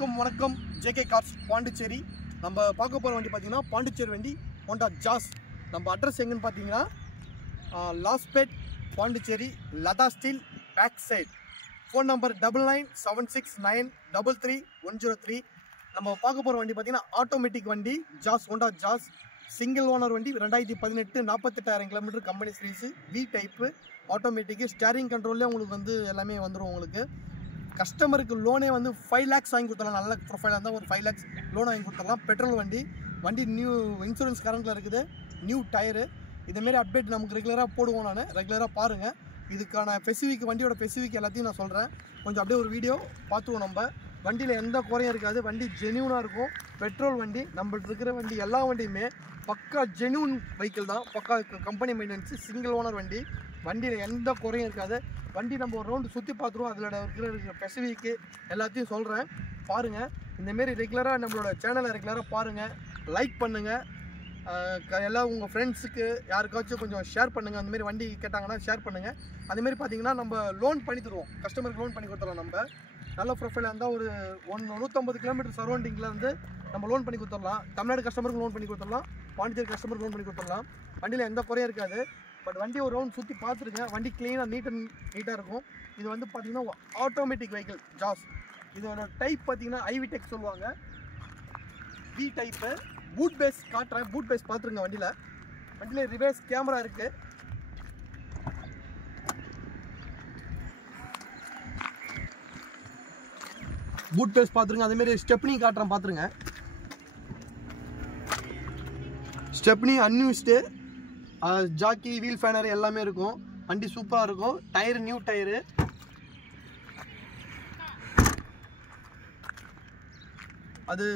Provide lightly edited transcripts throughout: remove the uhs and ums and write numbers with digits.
வணக்கம் JK cars Pondicherry. நம்ம பார்க்க போகிற வண்டி பார்த்தீங்கன்னா பாண்டிச்சேரி வண்டி ஹோண்டா ஜாஸ். நம்ம அட்ரஸ் எங்கன்னு பார்த்தீங்கன்னா Lawspet Pondicherry, Latha steel back side. Phone number 9976933103. நம்ம பார்க்க போகிற வண்டி பார்த்தீங்கன்னா ஆட்டோமேட்டிக் வண்டி Jazz, Honda Jazz single owner வண்டி. 2018 48,000 kilometer, company series, V type, automatic, steering கண்ட்ரோல்லே உங்களுக்கு வந்து எல்லாமே வந்துடும். உங்களுக்கு கஸ்டமருக்கு லோனே வந்து 5 lakhs வாங்கி கொடுத்துடலாம். நல்ல ப்ரொஃபைலாக இருந்தால் ஒரு 5 lakhs லோன் வாங்கி கொடுத்துடலாம். பெட்ரோல் வண்டி, வண்டி நியூ இன்சூரன்ஸ் கரண்டில் இருக்குது, நியூ டயரு. இதேமாரி அப்டேட் நமக்கு ரெகுலராக போடுவோம். நான் ரெகுலராக பாருங்கள். இதுக்கான ஸ்பெசிஃபிக், வண்டியோட ஸ்பெசிஃபிக் எல்லாத்தையும் நான் சொல்கிறேன். கொஞ்சம் அப்படியே ஒரு வீடியோ பார்த்துவோம். நம்ம வண்டியில் எந்த குறையும் இருக்காது. வண்டி ஜென்யூனாக இருக்கும். பெட்ரோல் வண்டி. நம்மள்ட்ட இருக்கிற வண்டி எல்லா வண்டியுமே பக்கா ஜென்யூன் வெஹிக்கிள் தான். பக்கா கம்பெனி மெயின்டெனன்ஸு, சிங்கிள் ஓனர் வண்டி. வண்டியில் எந்த குறையும் இருக்காது. வண்டி நம்ம ஒரு ரவுண்டு சுற்றி பார்த்துருவோம். அதில் இருக்கிற ஸ்பெசிஃபிக்கு எல்லாத்தையும் சொல்கிறேன். பாருங்கள். இந்தமாரி ரெகுலராக நம்மளோட சேனலை ரெகுலராக பாருங்கள், லைக் பண்ணுங்கள். எல்லாம் உங்கள் ஃப்ரெண்ட்ஸுக்கு யாருக்காச்சும் கொஞ்சம் ஷேர் பண்ணுங்கள். அந்தமாரி வண்டி கேட்டாங்கன்னா ஷேர் பண்ணுங்கள். அதேமாரி பார்த்தீங்கன்னா நம்ம லோன் பண்ணி தருவோம். கஸ்டமருக்கு லோன் பண்ணி கொடுத்துடலாம். நம்ம நல்ல ப்ரொஃபைலாக இருந்தால் ஒரு 150 கிலோமீட்டர் சரௌண்டிங்கிலேருந்து நம்ம லோன் பண்ணி கொடுத்துடலாம். தமிழ்நாடு கஸ்டமருக்கு லோன் பண்ணி கொடுத்துடலாம், பாண்டிச்சேரி கஸ்டமருக்கு லோன் பண்ணி கொடுத்துடலாம். வண்டியில் எந்த குறையும் இருக்காது. பட் வண்டி ஒரு ரவுண்ட் சுற்றி பார்த்துருங்க. வண்டி க்ளீனாக நீட்டாக இருக்கும். இது வந்து பார்த்திங்கன்னா ஆட்டோமேட்டிக் வெஹிக்கிள் ஜாஸ். இதோட டைப் பார்த்திங்கன்னா ஐவிடெக் சொல்லுவாங்க, வி டைப்பு. பூட் பேஸ் காட்டுறேன். பூட் பேஸ் பார்த்துருங்க. வண்டியில் ரிவர்ஸ் கேமரா இருக்குது. பூட் பேஸ் பார்த்துருங்க. அதேமாரி ஸ்டெப்னி காட்டுறேன், பார்த்துருங்க. ஸ்டெப்னி அன்யூஸ்டு, ஜாக்கி, வீல் ஃபேனர் எல்லாமே இருக்கும். வண்டி சூப்பராக இருக்கும். Tyre new tyre. அது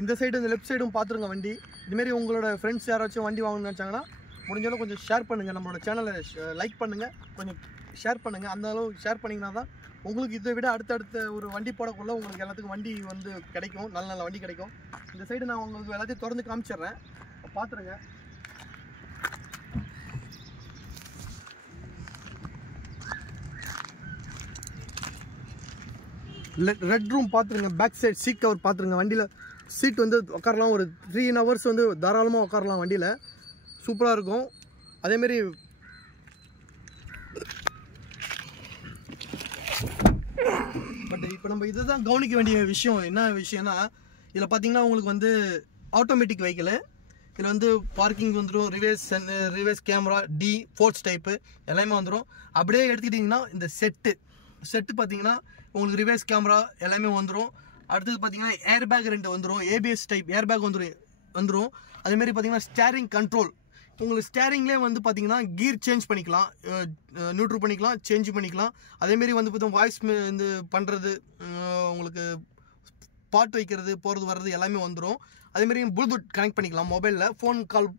இந்த சைடு, இந்த லெஃப்ட் சைடும் பார்த்துருங்க. வண்டி இதுமாரி உங்களோட ஃப்ரெண்ட்ஸ் யாராச்சும் வண்டி வாங்கணும்னு நினச்சாங்கன்னா முடிஞ்சாலும் கொஞ்சம் ஷேர் பண்ணுங்கள். நம்மளோட சேனலை லைக் பண்ணுங்கள், கொஞ்சம் ஷேர் பண்ணுங்கள். அந்த அளவு ஷேர் பண்ணிங்கன்னா தான் உங்களுக்கு இதை விட அடுத்தடுத்த ஒரு வண்டி போடக்குள்ள உங்களுக்கு எல்லாத்துக்கும் வண்டி வந்து கிடைக்கும். நல்ல நல்ல வண்டி கிடைக்கும். இந்த சைடு நான் உங்களுக்கு எல்லாத்தையும் திறந்து காமிச்சிடுறேன், பார்த்துருங்க. ரெட் ரூம் பார்த்துருங்க. பேக் சைட் சீட் கவர் பார்த்துருங்க. வண்டியில் சீட் வந்து உட்காரலாம். ஒரு 3 hours வந்து தாராளமாக உட்காரலாம். வண்டியில் சூப்பராக இருக்கும். அதேமாரி பட் இப்போ நம்ம இதை தான் கவனிக்க வேண்டிய விஷயம். என்ன விஷயம்னா, இதில் பார்த்தீங்கன்னா உங்களுக்கு வந்து ஆட்டோமேட்டிக் வெஹிக்கிள். இதில் வந்து பார்க்கிங் வந்துடும், ரிவர்ஸ் கேமரா, டி ஃபோர்ஸ் டைப்பு எல்லாமே வந்துடும். அப்படியே எடுத்துக்கிட்டிங்கன்னா இந்த செட்டு பார்த்தீங்கன்னா உங்களுக்கு ரிவர்ஸ் கேமரா எல்லாமே வந்துடும். அடுத்தது பார்த்தீங்கன்னா ஏர் பேக் 2 வந்துடும். ஏபிஎஸ் டைப் ஏர் பேக் வந்துடும். அதேமாரி பார்த்தீங்கன்னா ஸ்டேரிங் கண்ட்ரோல். உங்களுக்கு ஸ்டேரிங்லேயே வந்து பார்த்தீங்கன்னா கீர் சேஞ்ச் பண்ணிக்கலாம், நியூட்ரல் பண்ணிக்கலாம், சேஞ்ச் பண்ணிக்கலாம். அதேமாரி வந்து பார்த்தீங்கன்னா வாய்ஸ் வந்து பண்ணுறது, உங்களுக்கு பாட்டு வைக்கிறது, போகிறது வர்றது எல்லாமே வந்துடும். அதேமாரி ப்ளூடூத் கனெக்ட் பண்ணிக்கலாம். மொபைலில் ஃபோன் கால்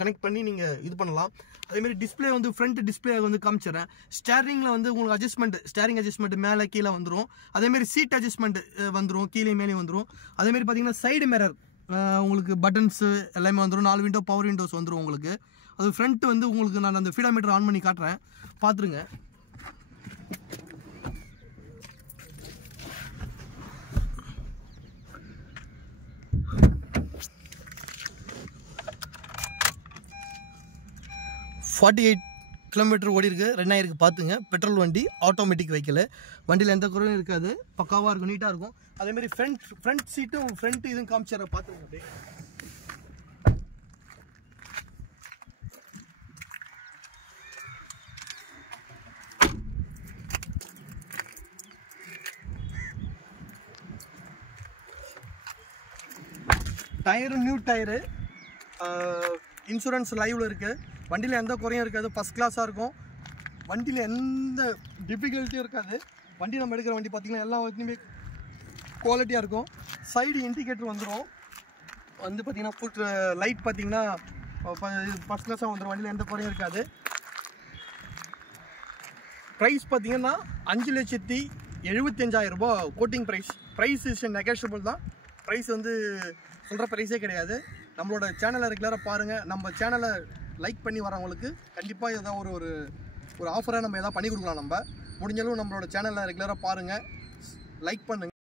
கனெக்ட் பண்ணி நீங்கள் இது பண்ணலாம். அதேமாரி டிஸ்பிளே வந்து ஃப்ரண்ட் டிஸ்பிளே வந்து காமிச்சிடறேன். ஸ்டேரிங்கில் வந்து உங்களுக்கு ஸ்டேரிங் அட்ஜஸ்ட்மெண்ட் மேலே கீழே வந்துடும். அதேமாரி சீட் அட்ஜஸ்ட்மெண்ட் வந்துடும், கீழே மேலே வந்துடும். அதேமாரி பார்த்தீங்கன்னா சைடு மிரர், உங்களுக்கு பட்டன்ஸு எல்லாமே வந்துடும். 4 விண்டோ பவர் விண்டோஸ் வந்துடும் உங்களுக்கு. அது ஃப்ரண்ட் வந்து உங்களுக்கு நான் அந்த ஸ்பீடோமீட்டர் ஆன் பண்ணி காட்டுறேன், பார்த்துருங்க. கிலோமீட்டர் ஓடி இருக்கு, ரன் ஆயிருக்கு, பார்த்துங்க. பெட்ரோல் வண்டி, ஆட்டோமேட்டிக் வெஹிக்கிள். வண்டியில் எந்த குறையும் இருக்காது. பக்காவாக இருக்கும், நீட்டாக இருக்கும். அதேமாரி ஃப்ரண்ட் சீட்டும் ஃப்ரண்ட் இதுவும் காமிச்சிடற, பார்த்துங்க. அப்படியே டயரு நியூ டயரு, இன்சூரன்ஸ் லைவில் இருக்குது. வண்டியில் எந்த குறையும் இருக்காது. ஃபஸ்ட் கிளாஸாக இருக்கும். வண்டியில் எந்த டிஃபிகல்ட்டியும் இருக்காது. வண்டி நம்ம எடுக்கிற வண்டி பார்த்திங்கன்னா எல்லா வண்டியுமே குவாலிட்டியாக இருக்கும். சைடு இண்டிகேட்டர் வந்துடும். வந்து பார்த்திங்கன்னா ஃபுட் லைட் பார்த்திங்கன்னா ஃபஸ்ட் கிளாஸாக வந்துடும். வண்டியில் எந்த குறையும் இருக்காது. ப்ரைஸ் பார்த்திங்கன்னா 5,75,000 ரூபா கோட்டிங் ப்ரைஸ் இஸ் நெகோஷியபிள் தான். ப்ரைஸ் வந்து சொல்கிற ப்ரைஸே கிடையாது. நம்மளோட சேனலை ரெகுலராக பாருங்கள். நம்ம சேனலை லைக் பண்ணி வரவங்களுக்கு கண்டிப்பாக ஏதாவது ஒரு ஆஃபராக நம்ம எதாவது பண்ணி கொடுக்கலாம். நம்ம முடிஞ்சளவு நம்மளோட சேனலை ரெகுலராக பாருங்கள், லைக் பண்ணுங்கள்.